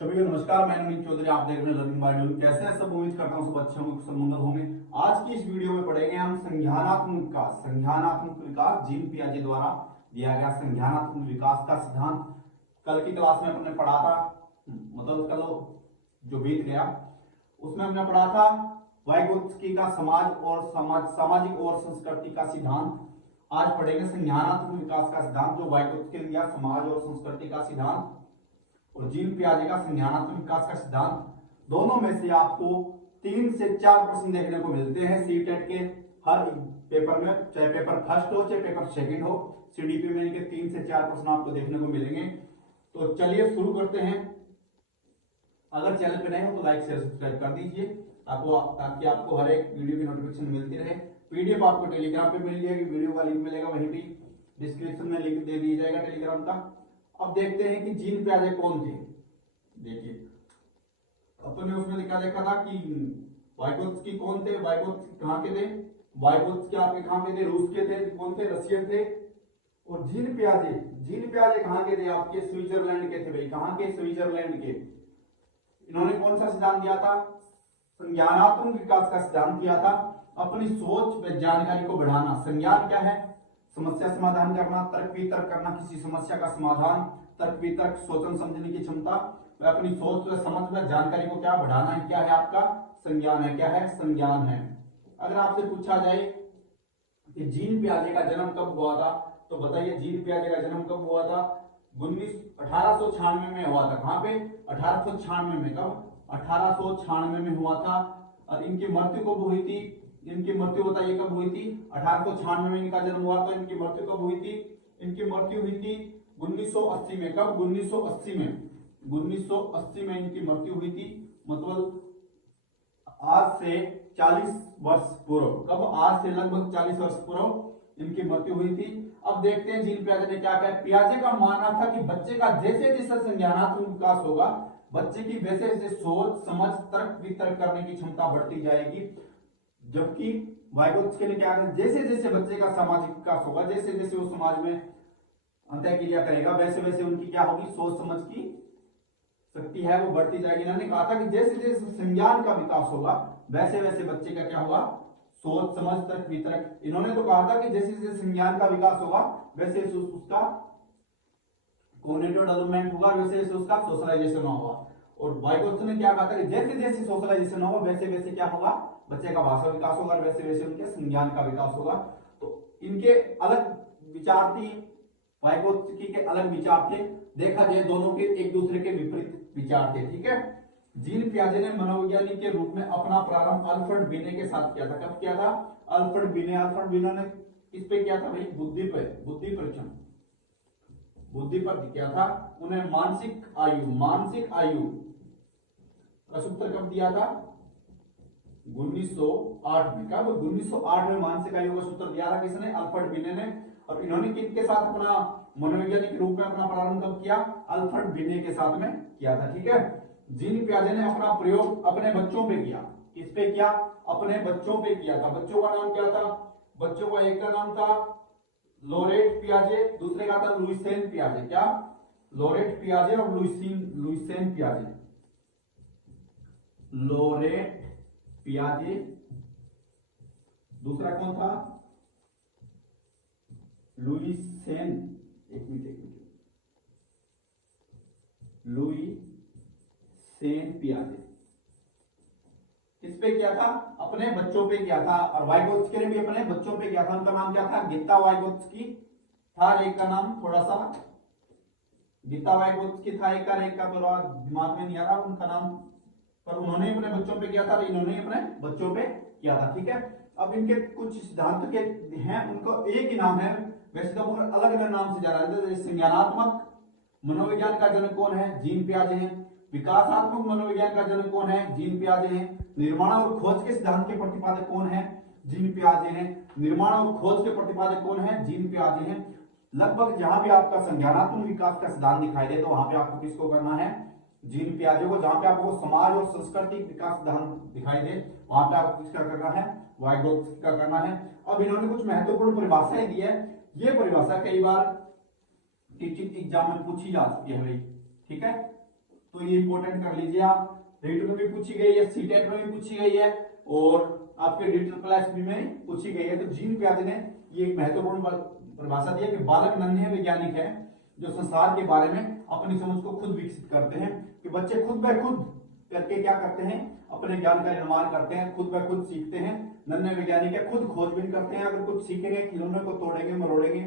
सभी को नमस्कार। मैं नवीन चौधरी, आप देख रहे हैं लर्निंग बाय डूइंग। कैसे हैं सब? उम्मीद करता हूं सब अच्छे होंगे, सब मंगल होंगे। आज की इस वीडियो में पढ़ेंगे हम संज्ञानात्मक विकास। संज्ञानात्मक विकास जीन पियाजे द्वारा दिया गया संज्ञानात्मक विकास का सिद्धांत। कल की क्लास में हमने पढ़ा था, मतलब कल जो बीत गया उसमें हमने पढ़ा था वाइगोत्स्की का सामाजिक और संस्कृति का सिद्धांत। आज पढ़ेंगे संज्ञानात्मक विकास का सिद्धांत, जो वाइगोत्स्की ने दिया समाज और संस्कृति का सिद्धांत, और जीन पियाजे का संज्ञानात्मक विकास का सिद्धांत। दोनों में से आपको 3 से 4 प्रश्न देखने को मिलते हैं सीटेट के हर पेपर में, चाहे पेपर फर्स्ट हो चाहे पेपर सेकंड हो। सीडीपी में इनके 3 से 4 प्रश्न आपको देखने को मिलेंगे। तो चलिए शुरू करते हैं। अगर चैनल पे नए हो तो लाइक शेयर सब्सक्राइब कर दीजिए ताकि आपको हर एक वीडियो की नोटिफिकेशन मिलती रहे। पीडीएफ आपको टेलीग्राम पे मिल जाएगी, वीडियो का लिंक मिलेगा, वहीं भी डिस्क्रिप्शन में लिंक दे दिया जाएगा टेलीग्राम का। अब देखते हैं कि जीन पियाजे कौन थे। देखिए अपने उसमें देखा था कि वाइगोत्स्की कौन थे, वाइगोत्स्की कहाँ के थे, वाइगोत्स्की आपके कहाँ के थे, रूस के थे, कौन थे, रशियन थे। और जीन पियाजे कहाँ के थे, आपके स्विट्जरलैंड के थे भाई। कहाँ के? स्विट्जरलैंड के। इन्होंने कौन सा सिद्धांत दिया था? संज्ञानात्मक विकास का सिद्धांत दिया था। अपनी सोच व जानकारी को बढ़ाना। संज्ञान क्या है? समस्या समाधान करना, तर्क वितर्क करना, किसी समस्या का समाधान, तर्क वितर्क, सोचन समझने की क्षमता, अपनी सोच व समझ व जानकारी को क्या बढ़ाना है, क्या है आपका संज्ञान है। क्या है? संज्ञान है। अगर आपसे पूछा जाए कि जीन पियाजे का जन्म कब हुआ था, तो बताइए जीन पियाजे का जन्म कब हुआ था? 1896 में हुआ था। कहां पे? 1896 में। कब? 1896 में हुआ था। और इनकी मृत्यु कब हुई थी? इनकी मृत्यु बताइए कब हुई थी? 1896 में इनका जन्म हुआ, तो इनकी मृत्यु कब हुई थी? इनकी मृत्यु हुई थी 1980 में। कब? 1980 में। 1980 में इनकी मृत्यु हुई थी। मतलब आज से 40 वर्ष पूर्व। कब? आज से लगभग 40 वर्ष पूर्व इनकी मृत्यु हुई थी। अब देखते हैं जीन पियाजे ने क्या कहा। पियाजे का मानना था कि बच्चे का जैसे जैसे संज्ञानात्मक विकास होगा, बच्चे की वैसे वैसे सोच समझ तर्क वितर्क करने की क्षमता बढ़ती जाएगी। जबकि वाइगोत्स्की ने क्या कहा, जैसे जैसे बच्चे का सामाजिक विकास होगा, जैसे जैसे वो समाज में अंतःक्रिया करेगा, वैसे वैसे उनकी क्या होगी? सोच समझ की शक्ति है वो बढ़ती जाएगी। इन्होंने कहा था कि जैसे जैसे संज्ञान का विकास होगा, वैसे वैसे बच्चे का क्या होगा? सोच समझ तर्क वितर्क। इन्होंने तो कहा था कि जैसे जैसे संज्ञान का विकास होगा, वैसे उसका कॉग्निटिव डेवलपमेंट होगा, वैसे वैसे उसका सोशलाइजेशन होगा। और वाइगोत्स्की ने क्या कहा था कि जैसे जैसे सोशलाइजेशन होगा, वैसे वैसे क्या होगा? बच्चे का भाषा विकास होगा, और वैसे वैसे उनके संज्ञान का विकास होगा। तो इनके अलग विचार थी, वाइगोत्स्की के अलग विचार थे। देखा जाए दोनों के एक दूसरे के विपरीत विचार थे। ठीक है। जीन पियाजे ने मनोवैज्ञानिक के रूप में अपना प्रारंभ अल्फ्रेड बिने के साथ किया था। कब किया था? अल्फ्रेड बिने ने किस पे किया था भाई? बुद्धि पे, बुद्धि परीक्षण, बुद्धि पर किया था। उन्हें मानसिक आयु का सूत्र कब दिया था? 1908 में। कब? 1908 में मानसिक आयु का सूत्र दिया था। किसने? अल्फ्रेड बिने ने। और इन्होंने किसके साथ अपना मनोवैज्ञानिक के रूप में अपना प्रारंभ कब किया? अल्फ्रेड बिने के साथ में किया था। ठीक है। जीन पियाजे ने अपना प्रयोग अपने बच्चों पे किया। किस पे किया? अपने बच्चों पे किया था। बच्चों का नाम क्या था? बच्चों का एक का नाम था लोरेट पियाजे, दूसरे का था लुइसेन पियाजे। क्या? लोरेट पियाजे और लुइसेन पियाजे। लोरेट पियाजे, दूसरा कौन था? लुइसेन, एक मिनट, लुइसेन पियाजे। किस पे किया था? अपने बच्चों पे किया था। और वाइगोत्स्की ने भी अपने बच्चों पे किया था। उनका नाम क्या था? गीता वाइगोत्स्की था। एक का नाम थोड़ा सा गीता वाइगोत्स्की था, एक का थोड़ा दिमाग में नहीं आ रहा उनका नाम, पर उन्होंने अपने बच्चों पे किया था। इन्होंने अपने बच्चों पे किया था। ठीक है। अब इनके कुछ सिद्धांत के हैं, उनको एक ही नाम है, वैसे तो अलग अलग नाम से जाना जाता है। संज्ञानात्मक मनोविज्ञान का जनक कौन है? जीन पियाजे हैं। विकासात्मक मनोविज्ञान का जनक कौन है? जीन पियाजे हैं। निर्माण और खोज के सिद्धांत के प्रतिपादक कौन है? जीन पियाजे हैं। निर्माण और खोज के प्रतिपादक कौन है? जीन पियाजे हैं। लगभग जहां भी आपका संज्ञानात्मक विकास का सिद्धांत दिखाई दे, तो वहां पे आपको किसको करना है? जीन पियाजे को। जहां पे आपको समाज और संस्कृति विकास सिद्धांत दिखाई दे, वहां पे आपको किसका करना है? वाइगोत्स्की का करना है। अब इन्होंने कुछ महत्वपूर्ण परिभाषाएं दी है। ये परिभाषा कई बार टीचिंग एग्जाम में पूछी जा सकती है भाई। ठीक है। तो ये इंपॉर्टेंट कर लीजिए आप। रीट में भी पूछी गई है, सीटेट में भी पूछी गई है और आपके DSSB में पूछी गई है। तो जीन पियाजे ने ये एक महत्वपूर्ण परिभाषा दी है कि बालक नन्हे वैज्ञानिक है जो संसार के बारे में अपनी समझ को खुद विकसित करते हैं, कि बच्चे खुद ब खुद करके क्या करते हैं, अपने ज्ञान का निर्माण करते हैं, खुद ब खुद सीखते हैं। नन्हे वैज्ञानिक है, खुद खोजबीन करते हैं। अगर कुछ सीखेंगे, खिलौने को तोड़ेंगे मरोड़ेंगे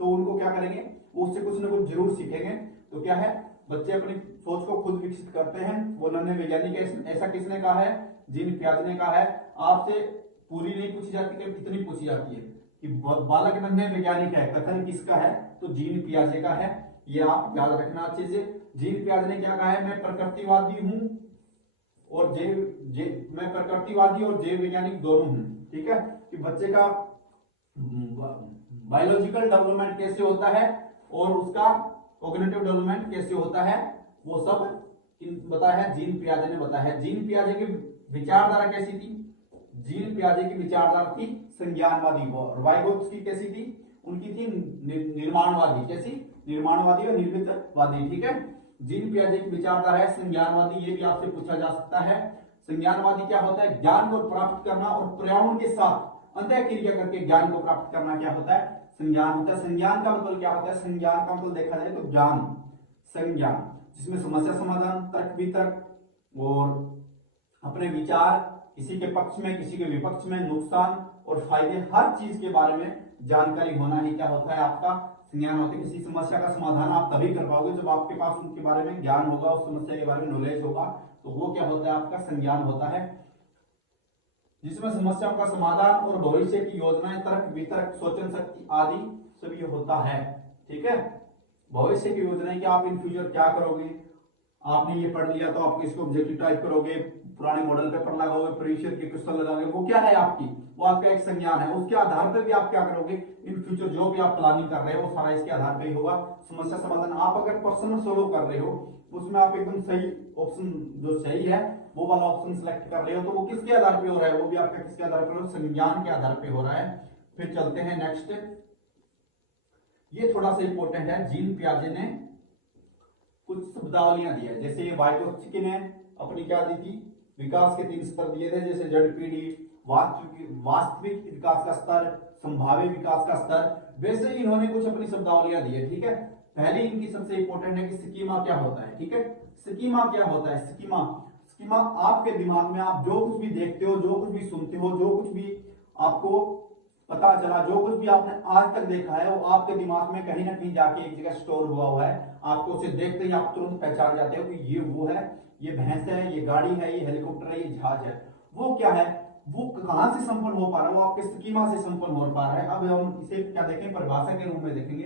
तो उनको क्या करेंगे, वो उससे कुछ ना कुछ जरूर सीखेंगे। तो क्या है, बच्चे अपनी सोच को खुद विकसित करते हैं, वो नन्हे वैज्ञानिक है। ऐसा किसने कहा है, जीन पियाजे ने कहा है। आपसे पूरी नहीं पूछी जाती है, कितनी पूछी जाती है कि बालक नन्हे वैज्ञानिक है, कथन किसका है, तो जीन पियाजे का है। ये आप याद रखना अच्छे से। जीन पियाजे ने क्या कहा है, मैं प्रकृतिवादी हूं और मैं प्रकृतिवादी और जैव वैज्ञानिक दोनों हूं। ठीक है, कि बच्चे का बायोलॉजिकल डेवलपमेंट कैसे होता है और उसका कॉग्निटिव डेवलपमेंट कैसे होता है, वो सब बताया है, जीन पियाजे ने बताया है। जीन पियाजे की विचारधारा कैसी थी, जीन पियाजे की विचारधारा थी संज्ञानवादी। वाइगोत्स्की कैसी थी, उनकी थी निर्माणवादी। कैसी, निर्माणवादी और निर्मितवादी। ठीक है, जीन पियाजे की विचारधारा है संज्ञानवादी। ये भी आपसे पूछा जा सकता है। संज्ञानवादी क्या होता है, ज्ञान को प्राप्त करना और पर्यावरण के साथ अंतःक्रिया करके ज्ञान को प्राप्त करना क्या होता है, संज्ञान होता है। संज्ञान का मतलब क्या होता है, संज्ञान का मतलब देखा जाए तो ज्ञान, संज्ञान जिसमें समस्या समाधान, तर्क वितर्क और अपने विचार, किसी के पक्ष में किसी के विपक्ष में, नुकसान और फायदे, हर चीज के बारे में जानकारी होना ही क्या होता है, आपका संज्ञान होता है। किसी समस्या का समाधान आप तभी कर पाओगे जब आपके पास उनके बारे में ज्ञान होगा, उस समस्या के बारे में नॉलेज होगा, तो वो क्या होता है, आपका संज्ञान होता है। जिसमें समस्याओं का समाधान और भविष्य की योजनाएं, तर्क वितर्क, सोचन शक्ति आदि सब ये होता है। ठीक है, भविष्य की योजनाएं कि आप इन फ्यूचर क्या करोगे, आपने ये पढ़ लिया तो आप इसको ऑब्जेक्टिव टाइप करोगे, पुराने मॉडल पेपर लगाओगे, प्रीवियस ईयर के क्वेश्चन लगाओगे, वो क्या है आपकी, वो आपका एक संज्ञान है। उसके आधार पर भी आप क्या करोगे, इन फ्यूचर जो भी आप प्लानिंग कर रहे हो वो सारा इसके आधार पर ही होगा। समस्या समाधान आप अगर पर्सनल सोल्व कर रहे हो, उसमें आप एकदम सही ऑप्शन जो सही है वो वाला ऑप्शन सिलेक्ट कर रहे हो, तो वो किसके आधार पे हो रहा है, वो भी आपका किसके आधार पर, संज्ञान के आधार पे हो रहा है। फिर चलते हैं नेक्स्ट, ये थोड़ा सा इंपॉर्टेंट है। जीन पियाजे ने कुछ शब्दावलियां दी है, जैसे ये वाइगोत्स्की ने अपनी क्या दी थी, विकास के 3 स्तर दिए थे, जैसे ZPD, वास्तविक विकास का स्तर, संभाव्य विकास का स्तर, वैसे ही इन्होंने कुछ अपनी शब्दावलियां दी है। ठीक है, पहली इनकी सबसे इंपॉर्टेंट है कि स्कीमा क्या होता है। ठीक है, स्कीमा क्या होता है, स्कीमा, स्कीमा आपके दिमाग में आप जो कुछ भी देखते हो, जो कुछ भी सुनते हो, जो कुछ भी आपको पता चला, जो कुछ भी आपने आज तक देखा है, वो आपके दिमाग में कहीं ना कहीं जाके एक जगह स्टोर हुआ है। आपको उसे देखते ही आप तुरंत पहचान जाते हो कि ये वो है, ये भैंस है, ये गाड़ी है, ये हेलीकॉप्टर है, ये जहाज है। वो क्या है, वो कहां से संपन्न हो पा रहा है, वो आपके स्कीमा से संपन्न हो पा रहा है। अब हम इसे क्या देखें, परिभाषा के रूप में देखेंगे।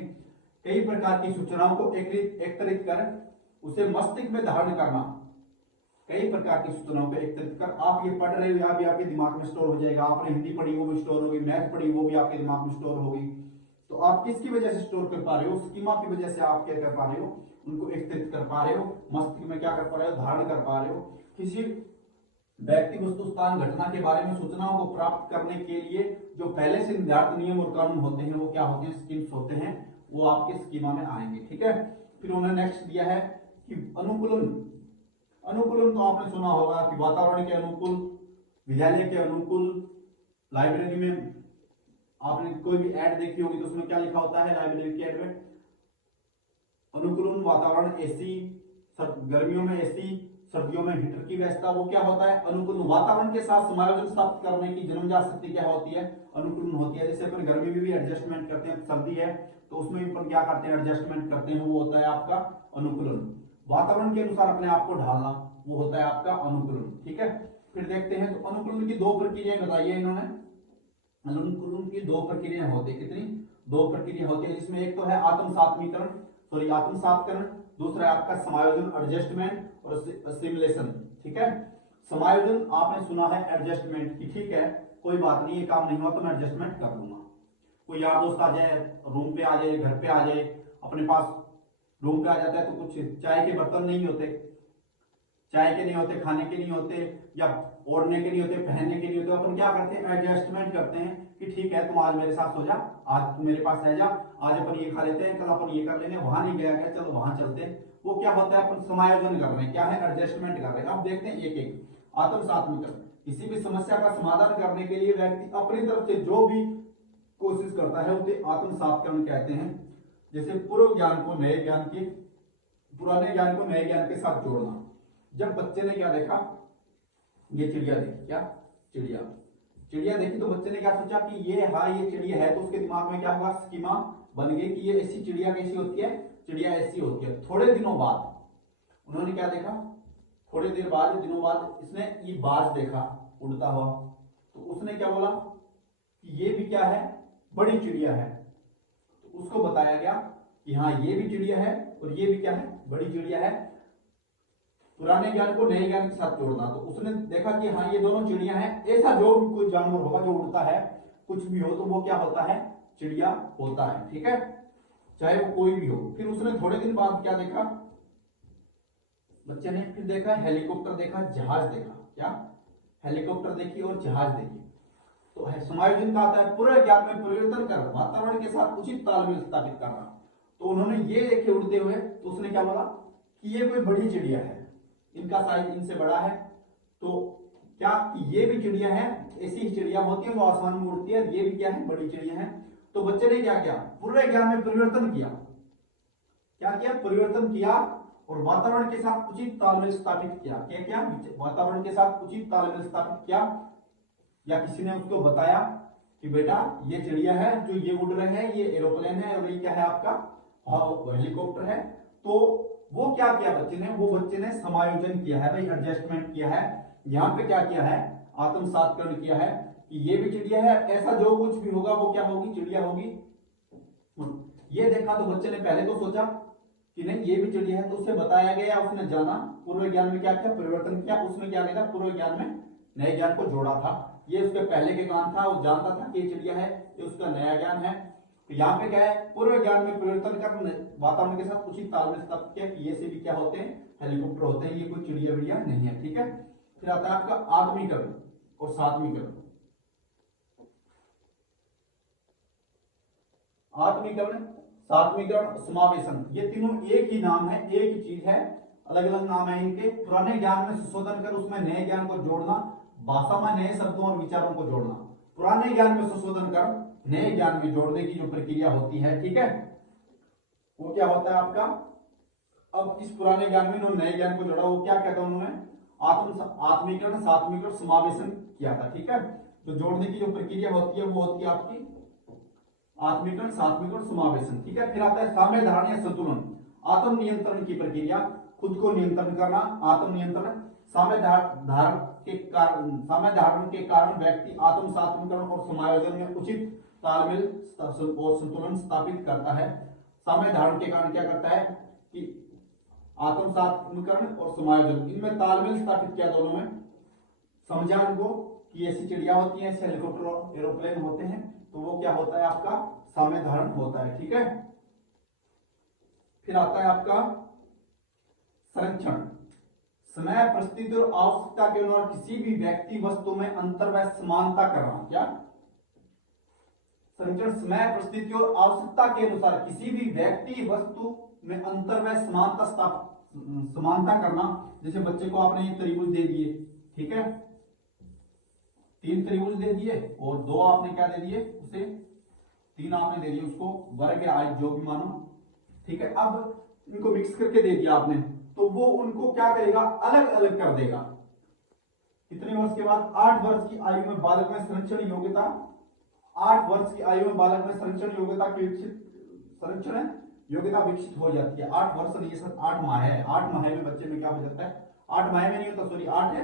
कई प्रकार की सूचनाओं को एकत्रित कर उसे मस्तिष्क में धारण करना, कई प्रकार की सूचनाओं को एकत्रित कर, आप ये पढ़ रहे हो या भी आपके दिमाग में स्टोर हो जाएगा। आपने हिंदी पढ़ी वो भी स्टोर होगी, मैथ पढ़ी वो भी आपके दिमाग में स्टोर होगी। तो आप किसकी वजह से स्टोर कर पा रहे हो, स्कीमा की वजह से आप क्या कर पा रहे हो, उनको एकत्रित कर पा रहे हो, मस्तिष्क में क्या कर पा रहे हो, धारण कर पा रहे हो। किसी व्यक्ति, वस्तु, स्थान, घटना के बारे में सूचनाओं को प्राप्त करने के लिए जो पहले से निर्धारित नियम और कानून होते हैं, वो क्या होते हैं, स्कीम्स होते हैं, वो आपके स्कीमा में आएंगे। ठीक है, फिर उन्होंने नेक्स्ट दिया है कि अनुकूलन। अनुकूलन तो आपने सुना होगा कि वातावरण के अनुकूल, विद्यालय के अनुकूल, लाइब्रेरी में आपने कोई भी ऐड देखी होगी तो उसमें क्या लिखा होता है, लाइब्रेरी के ऐड में अनुकूलन, वातावरण, एसी, गर्मियों में एसी, सर्दियों में हीटर की व्यवस्था, वो क्या होता है, अनुकूलन। वातावरण के साथ समायोजन स्थापित करने की जन्मजात शक्ति क्या होती है, अनुकूलन होती है। जैसे अपन गर्मी में भी एडजस्टमेंट करते हैं, सर्दी है तो उसमें भी अपन क्या करते हैं, एडजस्टमेंट करते हैं, वो होता है आपका अनुकूलन। वातावरण के अनुसार अपने आप को ढालना, वो होता है आपका अनुकूलन। ठीक है, फिर देखते हैं तो अनुकूलन की 2 प्रक्रियाएं बताई है इन्होंने। अनुकूलन की 2 प्रक्रियाएं होती है, कितनी, 2 प्रक्रिया होती है, जिसमें एक तो है आत्मसात्मीकरण, सॉरी आत्मसातकरण, दूसरा है आपका समायोजन, एडजस्टमेंट और सिमुलेशन। ठीक है, समायोजन आपने सुना है एडजस्टमेंट की, ठीक है कोई बात नहीं, ये काम नहीं हुआ तो मैं एडजस्टमेंट कर लूंगा। कोई यार दोस्त आ जाए, रूम पे आ जाए, घर पे आ जाए, अपने पास रूम पे आ जाता है तो कुछ चाय के बर्तन नहीं होते, चाय के नहीं होते, खाने के नहीं होते, या ओढ़ने के नहीं होते, पहनने के नहीं होते, अपन क्या करते हैं, एडजस्टमेंट करते हैं कि ठीक है तुम आज मेरे साथ सो जा, आज तुम मेरे पास रह जा, आज अपन ये खा लेते हैं, कल अपन ये कर लेंगे, वहां नहीं गया क्या, चलो वहां चलते हैं। वो क्या होता है, अपन समायोजन कर रहे हैं, क्या है, एडजस्टमेंट कर रहे हैं। अब देखते हैं एक एक आत्म सात्विकरण। किसी भी समस्या का समाधान करने के लिए व्यक्ति अपनी तरफ से जो भी कोशिश करता है उसे आत्म सात्विकरण कहते हैं। जैसे पूर्व ज्ञान को नए ज्ञान के, पुराने ज्ञान को नए ज्ञान के साथ जोड़ना। जब बच्चे ने क्या देखा, ये चिड़िया देखी, क्या चिड़िया, चिड़िया देखी तो बच्चे ने क्या सोचा कि ये हाँ ये चिड़िया है, तो उसके दिमाग में क्या हुआ, स्कीमा बन गई कि ये ऐसी चिड़िया कैसी होती है, चिड़िया ऐसी होती है। थोड़े दिनों बाद उन्होंने क्या देखा, थोड़ी देर बाद, दिनों बाद इसने ये बाज देखा उड़ता हुआ, तो उसने क्या बोला कि ये भी क्या है, बड़ी चिड़िया है। तो उसको बताया गया कि हाँ ये भी चिड़िया है और ये भी क्या है, बड़ी चिड़िया है। पुराने ज्ञान को नए ज्ञान के साथ जोड़ना, तो उसने देखा कि हाँ ये दोनों चिड़िया हैं। ऐसा जो भी कोई जानवर होगा जो उड़ता है, कुछ भी हो, तो वो क्या होता है, चिड़िया होता है, ठीक है, चाहे वो कोई भी हो। फिर उसने थोड़े दिन बाद क्या देखा, बच्चे ने फिर देखा हेलीकॉप्टर देखा, जहाज देखा, क्या हेलीकॉप्टर देखी और जहाज देखी। तो समायोजन का आता है पूरे ज्ञान में परिवर्तन कर वातावरण के साथ उचित तालमेल स्थापित करना। तो उन्होंने ये देखे उड़ते हुए, तो उसने क्या बोला कि ये कोई बड़ी चिड़िया है, इनका साइज इनसे बड़ा है, तो क्या ये भी चिड़िया है, ऐसी ही चिड़िया होती है वो आसमान में उड़ती है, ये भी क्या है, बड़ी चिड़िया है। तो बच्चे ने क्या किया, पूरे ज्ञान में परिवर्तन किया, क्या किया, परिवर्तन किया और वातावरण के साथ उचित तालमेल स्थापित किया। क्या क्या, वातावरण के साथ उचित तालमेल स्थापित किया, या किसी ने उसको बताया कि बेटा ये चिड़िया है, जो ये उड़ रहे हैं, ये एरोप्लेन है, और ये क्या है आपका हेलीकॉप्टर है। तो वो क्या किया बच्चे ने, वो बच्चे ने समायोजन किया है भाई, एडजस्टमेंट किया है। यहाँ पे क्या किया है, आत्म सात्करण किया है कि ये भी चिड़िया है, ऐसा जो कुछ भी होगा वो क्या होगी, चिड़िया होगी। ये देखा तो बच्चे ने पहले तो सोचा कि नहीं ये भी चिड़िया है, तो उसे बताया गया, उसने जाना, पूर्व ज्ञान में क्या किया, परिवर्तन किया, उसने क्या किया, पूर्व ज्ञान में नए ज्ञान को जोड़ा था। ये उसके पहले के ज्ञान था, वो जानता था कि ये चिड़िया है, ये उसका नया ज्ञान है। तो यहाँ पे क्या है, पूर्व ज्ञान में परिवर्तन कर वातावरण के साथ उचित तालमेल स्थापित किया कि ये से भी क्या होते हैं, हेलीकॉप्टर होते हैं, ये कोई चिड़िया विड़िया नहीं है, ठीक है। फिर आता है आपका आत्मीकरण और सात्मीकरण। आत्मीकरण, सात्मीकरण, समावेशन, ये तीनों एक ही नाम है, एक ही चीज है, अलग अलग नाम है इनके। पुराने ज्ञान में संशोधन कर उसमें नए ज्ञान को जोड़ना, भाषा में नए शब्दों और विचारों को जोड़ना। पुराने ज्ञान में संशोधन कर नए ज्ञान में जोड़ने की जो प्रक्रिया होती है, ठीक है, वो क्या होता है आपका। अब इस पुराने ज्ञान में इन्होंने नए ज्ञान को जोड़ा, वो क्या कहता है, उन्होंने आत्मीकरण, सात्मीकरण, समावेशन किया था, ठीक है। तो जोड़ने की जो प्रक्रिया होती है वो होती है आपकी आत्मीकरण, सात्मीकरण, समावेशन, ठीक है। फिर आता है साम्य धारण या संतुलन, आत्म नियंत्रण की प्रक्रिया, खुद को नियंत्रण करना, आत्म नियंत्रण। साम्य धारण के कारण व्यक्ति आत्म सात्मीकरण और समायोजन में उचित तालमेल और संतुलन स्थापित करता है। साम्य धारण के कारण क्या करता है कि आत्म सात्मीकरण और समायोजन, इनमें तालमेल स्थापित किया दोनों में। समझा उनको कि ऐसी चिड़िया होती है, ऐसे हेलीकॉप्टर एरोप्लेन होते हैं, तो वो क्या होता है आपका साम्य धारण होता है, ठीक है। फिर आता है आपका संरक्षण, समय, परिस्थिति और आवश्यकता के अनुसार किसी भी व्यक्ति वस्तु में अंतर व समानता करना। क्या संरक्षण, समय, परिस्थिति और आवश्यकता के अनुसार किसी भी व्यक्ति वस्तु में अंतर व समानता करना। जैसे बच्चे को आपने ये त्रिभुज दे दिए, ठीक है, 3 त्रिभुज दे दिए और 2 आपने क्या दे दिए उसे, 3 आपने दे दिए उसको, वर्ग या आयत जो भी मानो, ठीक है। अब इनको मिक्स करके दे दिया आपने, तो वो उनको क्या करेगा, अलग अलग कर देगा। कितने वर्ष के बाद, 8 वर्ष की आयु में बालक में संरक्षण योग्यता, 8 वर्ष की आयु में बालक में संरक्षण योग्यता विकसित हो जाती है। 8 वर्ष नहीं, 8 माह है, 8 माह में बच्चे में क्या हो जाता है, 8 माह में नहीं होता, सॉरी 8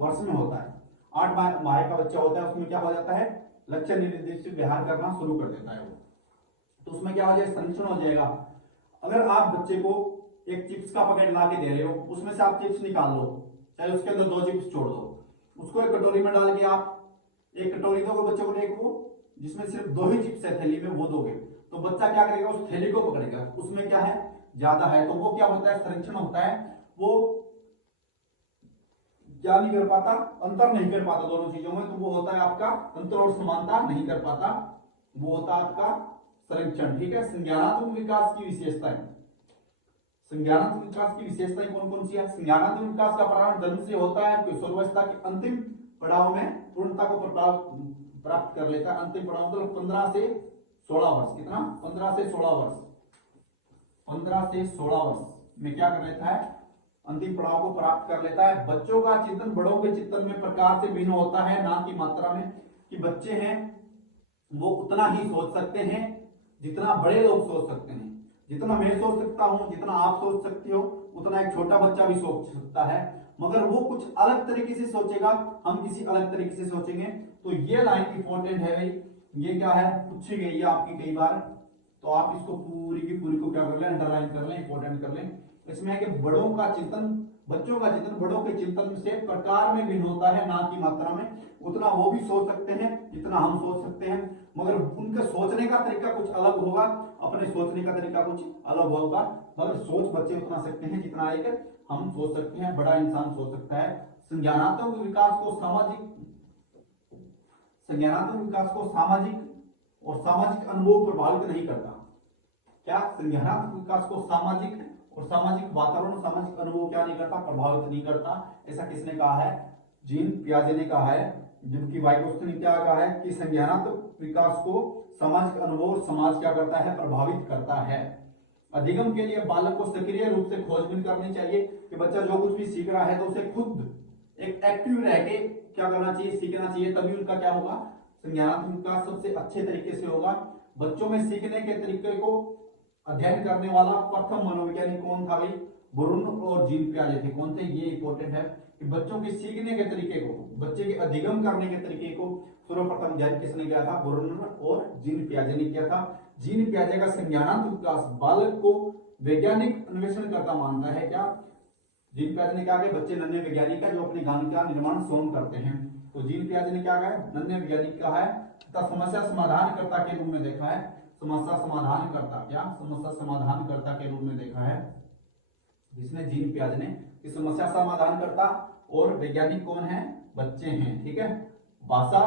वर्ष में होता है। 8 माह का बच्चा होता है, उसमें क्या हो जाता है, लक्ष्य निर्देशित व्यवहार करना शुरू कर देता है वो। तो उसमें क्या हो जाएगा, संरक्षण हो जाएगा। अगर आप बच्चे को एक चिप्स का पैकेट ला के दे रहे हो, उसमें से आप चिप्स निकाल लो, चाहे उसके अंदर 2 चिप्स छोड़ दो, उसको एक कटोरी में डाल के आप एक कटोरी दोगे बच्चे को, एक वो जिसमें सिर्फ 2 ही चिप्स है थैली में, वो दोगे, तो बच्चा क्या करेगा, उस थैली को पकड़ेगा, उसमें क्या है, ज्यादा है, तो वो क्या होता है, संरक्षण होता है। वो क्या नहीं कर पाता, अंतर नहीं कर पाता दोनों चीजों में, तो वो होता है आपका अंतर और समानता नहीं कर पाता, वो होता है आपका संरक्षण। ठीक है, संज्ञानात्मक विकास की विशेषताएं। संज्ञानात्मक विकास की विशेषताएं कौन कौन सी है? संज्ञानात्मक विकास का प्रारंभ जन्म से होता है, किशोरावस्था के अंतिम पड़ाव में पूर्णता को प्राप्त कर लेता है। अंतिम पड़ाव मतलब 15 से 16 वर्ष। कितना? 15 से 16 वर्ष। 15 से 16 वर्ष में क्या कर लेता है? अंतिम पड़ाव को प्राप्त कर लेता है। बच्चों का चिंतन बड़ों के चिंतन में प्रकार से भिन्न होता है, ना कि मात्रा में। कि बच्चे हैं वो उतना ही सोच सकते हैं जितना बड़े लोग सोच सकते हैं। जितना मैं सोच सकता हूं, जितना आप सोच सकते हो, उतना एक छोटा बच्चा भी सोच सकता है, मगर वो कुछ अलग तरीके से सोचेगा, हम किसी अलग तरीके से सोचेंगे। तो ये लाइन इंपॉर्टेंट है भाई। ये क्या है? पूछी गई है आपकी कई बार, तो आप इसको पूरी की पूरी को क्या कर लें? अंडरलाइन कर लें, इंपॉर्टेंट कर लें। इसमें है कि बड़ों का चिंतन, बच्चों का चिंतन बड़ों के चिंतन से प्रकार में भिन्न होता है, ना कि मात्रा में। उतना वो भी सोच सकते हैं जितना हम सोच सकते हैं, मगर उनका सोचने का तरीका कुछ अलग होगा, अपने सोचने का तरीका कुछ अलग होगा। मगर सोच बच्चे उतना सकते हैं जितना एक हम सोच सकते हैं, बड़ा इंसान सोच सकता है। संज्ञानात्मक विकास को सामाजिक और सामाजिक अनुभव प्रभावित नहीं करता। क्या? संज्ञानात्मक विकास को सामाजिक और सामाजिक वातावरण, सामाजिक अनुभव क्या नहीं करता? प्रभावित नहीं करता। ऐसा किसने कहा है? जीन पियाजे ने कहा है। जबकि वाइगोत्स्की ने क्या कहा है? कि संज्ञानात्मक विकास को सामाजिक अनुभव और समाज क्या करता है? प्रभावित करता है। अधिगम के लिए बालक को सक्रिय रूप से खोजबीन करनी चाहिए, कि बच्चा जो कुछ भी सीख रहा है तो उसे खुद एक एक्टिव रह के क्या करना चाहिए? सीखना चाहिए। तभी उनका क्या होगा? संज्ञानात्मक विकास सबसे अच्छे तरीके से होगा। बच्चों में सीखने के तरीके को अध्ययन करने वाला प्रथम मनोवैज्ञानिक कौन था भाई? ब्रुन और जीन पियाजे थे। कौन थे? ये इंपॉर्टेंट है कि बच्चों के सीखने के तरीके को, बच्चे के अधिगम करने के तरीके को सर्वप्रथम अध्ययन किसने किया था? ब्रुन और जीन पियाजे ने किया था। जीन पियाजे का संज्ञानात्मक विकास बालक को वैज्ञानिक अन्वेषण करता मानता है। क्या? जीन पियाजे ने क्या कहा? बच्चे नन्हे वैज्ञानिक है जो अपने ज्ञान का निर्माण स्वयं करते हैं। तो जीन पियाजे ने क्या कहा? नन्हे वैज्ञानिक कहा है तथा समस्या समाधानकर्ता के रूप में देखा है। समस्या समाधान करता, क्या? समस्या समाधान करता के रूप में देखा है जिसने जीन पियाजे ने, कि समस्या समाधान करता और वैज्ञानिक कौन है? बच्चे हैं। ठीक है, भाषा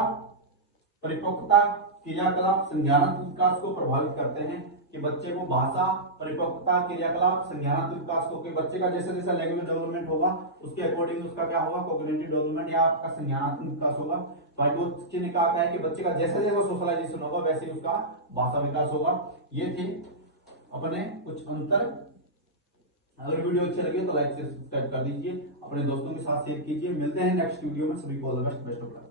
परिपक्वता क्रियाकलाप संज्ञानात्मक विकास को प्रभावित करते हैं, कि बच्चे को भाषा परिपक्वता क्रियाकलाप संज्ञानात्मक विकास को, कि बच्चे का जैसे जैसा लैंग्वेज डेवलपमेंट होगा उसके अकॉर्डिंग उसका क्या होगा? कॉग्निटिव डेवलपमेंट या आपका संज्ञानात्मक विकास होगा। वाइगोत्स्की ने कहा है कि बच्चे का जैसा जैसा सोशलाइजेशन होगा वैसे ही उसका भाषा विकास होगा। ये थे अपने कुछ अंतर। अगर वीडियो अच्छी लगे तो लाइक से सब्सक्राइब कर दीजिए, अपने दोस्तों के साथ शेयर कीजिए। मिलते हैं नेक्स्ट वीडियो में। सभी को all the best, best of luck.